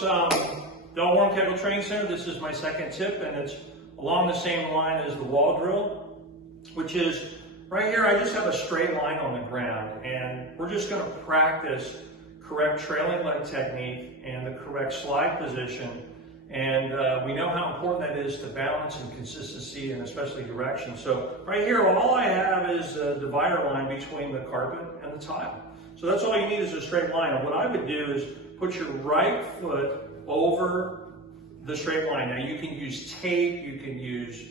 folks, Del Warm Kettlebell Training Center. This is my second tip, and it's along the same line as the wall drill, which is right here. I just have a straight line on the ground, and we're just going to practice correct trailing leg technique and the correct slide position. And we know how important that is to balance and consistency and especially direction. So right here, all I have is a divider line between the carpet and the tile. So that's all you need is a straight line. And what I would do is put your right foot over the straight line. Now you can use tape, you can use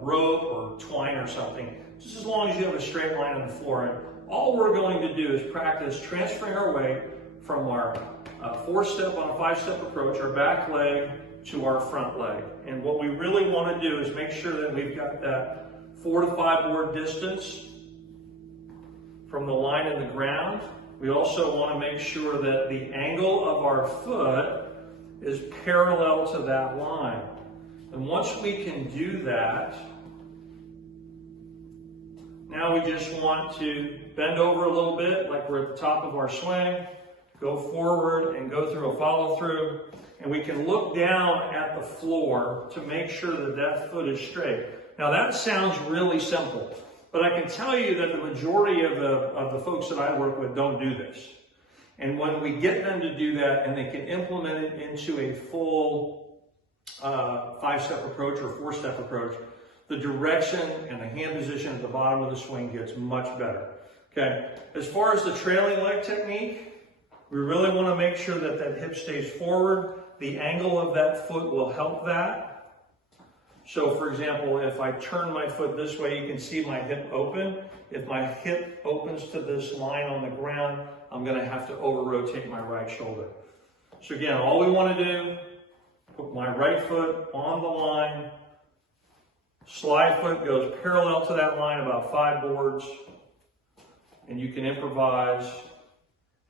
rope or twine or something, just as long as you have a straight line on the floor. And all we're going to do is practice transferring our weight from our 4-step on a 5-step approach, our back leg, to our front leg. And what we really want to do is make sure that we've got that 4 to 5 board distance from the line in the ground. We also want to make sure that the angle of our foot is parallel to that line. And once we can do that, now we just want to bend over a little bit like we're at the top of our swing, go forward and go through a follow through, and we can look down at the floor to make sure that that foot is straight. Now that sounds really simple, but I can tell you that the majority of the folks that I work with don't do this. And when we get them to do that and they can implement it into a full 5-step approach or 4-step approach, the direction and the hand position at the bottom of the swing gets much better. Okay, as far as the trailing leg technique, we really want to make sure that that hip stays forward. The angle of that foot will help that. So for example, if I turn my foot this way, you can see my hip open. If my hip opens to this line on the ground, I'm going to have to over-rotate my right shoulder. So again, all we want to do, put my right foot on the line, slide foot goes parallel to that line about 5 boards, and you can improvise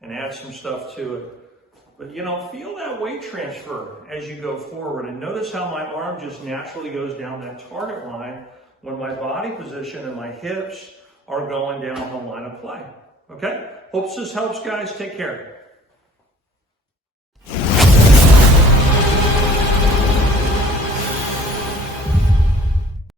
and add some stuff to it. But you know, feel that weight transfer as you go forward, and notice how my arm just naturally goes down that target line when my body position and my hips are going down the line of play. Okay? Hope this helps, guys. Take care.